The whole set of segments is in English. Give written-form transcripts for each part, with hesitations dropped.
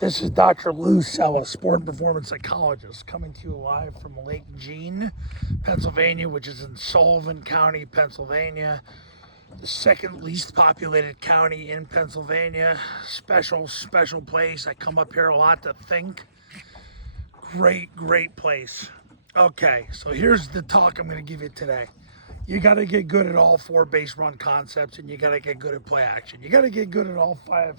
This is Dr. Lou Sella, sport and performance psychologist, coming to you live from Lake Jean, Pennsylvania, which is in Sullivan County, Pennsylvania, the second least populated county in Pennsylvania. Special place. I come up here a lot to think. Great place. Okay, so here's the talk I'm going to give you today. You got to get good at all four base run concepts, and you got to get good at play action. You got to get good at all five.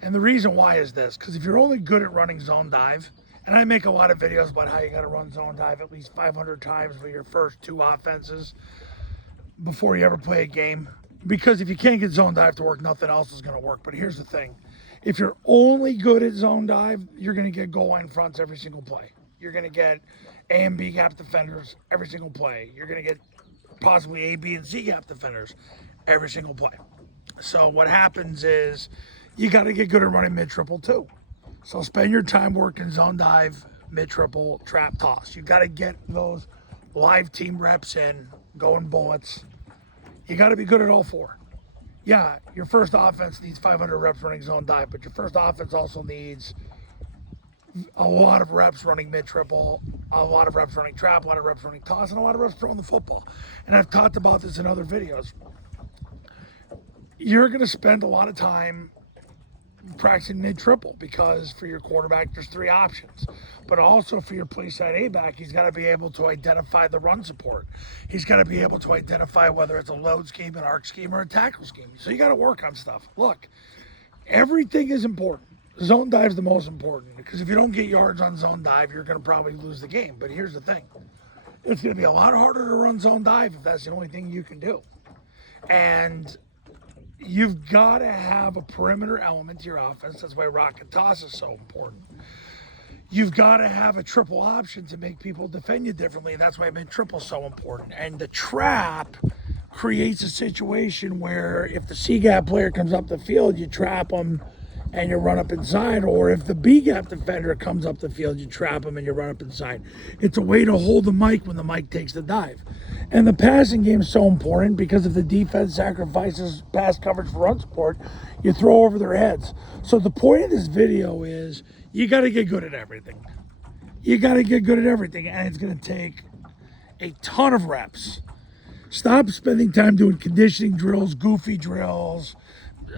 And the reason why is this, because if you're only good at running zone dive, and I make a lot of videos about how you got to run zone dive at least 500 times for your first two offenses before you ever play a game. Because if you can't get zone dive to work, nothing else is going to work. But here's the thing. If you're only good at zone dive, you're going to get goal line fronts every single play. You're going to get A and B gap defenders every single play. You're going to get possibly A, B, and C gap defenders every single play. So what happens is you got to get good at running mid-triple too. So spend your time working zone dive, mid-triple, trap toss. You got to get those live team reps in, going bullets. You got to be good at all four. Yeah, your first offense needs 500 reps running zone dive, but your first offense also needs a lot of reps running mid-triple, a lot of reps running trap, a lot of reps running toss, and a lot of reps throwing the football. And I've talked about this in other videos. You're going to spend a lot of time practicing mid-triple because for your quarterback, there's three options. But also for your play side A-back, he's got to be able to identify the run support. He's got to be able to identify whether it's a load scheme, an arc scheme, or a tackle scheme. So you got to work on stuff. Look, everything is important. Zone dive is the most important because if you don't get yards on zone dive, you're going to probably lose the game. But here's the thing. It's going to be a lot harder to run zone dive if that's the only thing you can do. And you've got to have a perimeter element to your offense. That's why rocket toss is so important. You've got to have a triple option to make people defend you differently. That's why mid-triple is so important. And the trap creates a situation where if the C-gap player comes up the field, you trap them and you run up inside, or if the B-gap defender comes up the field, you trap him and you run up inside. It's a way to hold the mic when the mic takes the dive. And the passing game is so important because if the defense sacrifices pass coverage for run support, you throw over their heads. So the point of this video is you got to get good at everything. You got to get good at everything, and it's going to take a ton of reps. Stop spending time doing conditioning drills, goofy drills,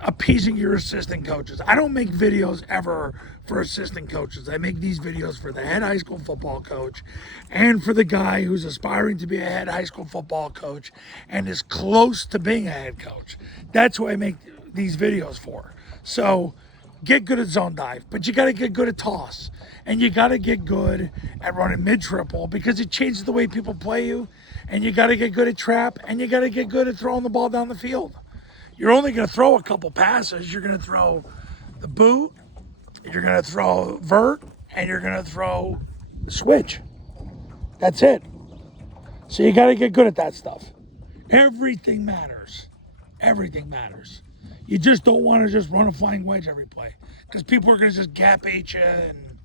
appeasing your assistant coaches. I don't make videos ever for assistant coaches. I make these videos for the head high school football coach and for the guy who's aspiring to be a head high school football coach and is close to being a head coach. That's who I make these videos for. So get good at zone dive, but you got to get good at toss, and you got to get good at running mid-triple because it changes the way people play you, and you got to get good at trap, and you got to get good at throwing the ball down the field. You're only going to throw a couple passes. You're going to throw the boot, you're going to throw vert, and you're going to throw switch. That's it. So you got to get good at that stuff. Everything matters. Everything matters. You just don't want to just run a flying wedge every play because people are going to just gap at you, and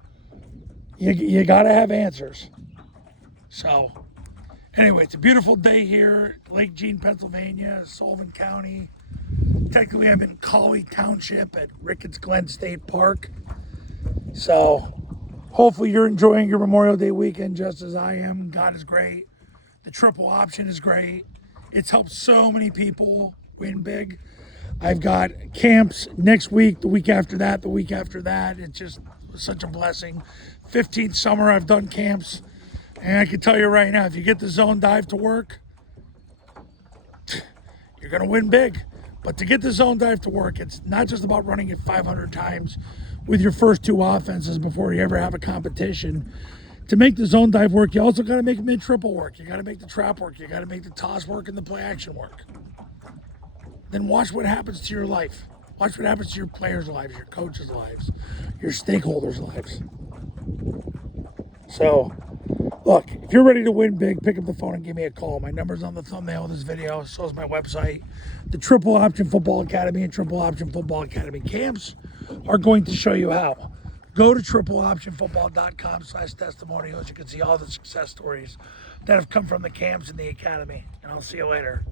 you got to have answers. So anyway, it's a beautiful day here, Lake Jean, Pennsylvania, Sullivan County. Technically, I'm in Collie Township at Ricketts Glen State Park. So hopefully you're enjoying your Memorial Day weekend just as I am. God is great. The triple option is great. It's helped so many people win big. I've got camps next week, the week after that, the week after that. It's just such a blessing. 15th summer, I've done camps. And I can tell you right now, if you get the zone dive to work, you're going to win big. But to get the zone dive to work, it's not just about running it 500 times with your first two offenses before you ever have a competition. To make the zone dive work, you also got to make mid-triple work. You got to make the trap work. You got to make the toss work and the play action work. Then watch what happens to your life. Watch what happens to your players' lives, your coaches' lives, your stakeholders' lives. So, look, if you're ready to win big, pick up the phone and give me a call. My number's on the thumbnail of this video. So is my website. The Triple Option Football Academy and Triple Option Football Academy camps are going to show you how. Go to tripleoptionfootball.com/testimonials. You can see all the success stories that have come from the camps and the academy. And I'll see you later.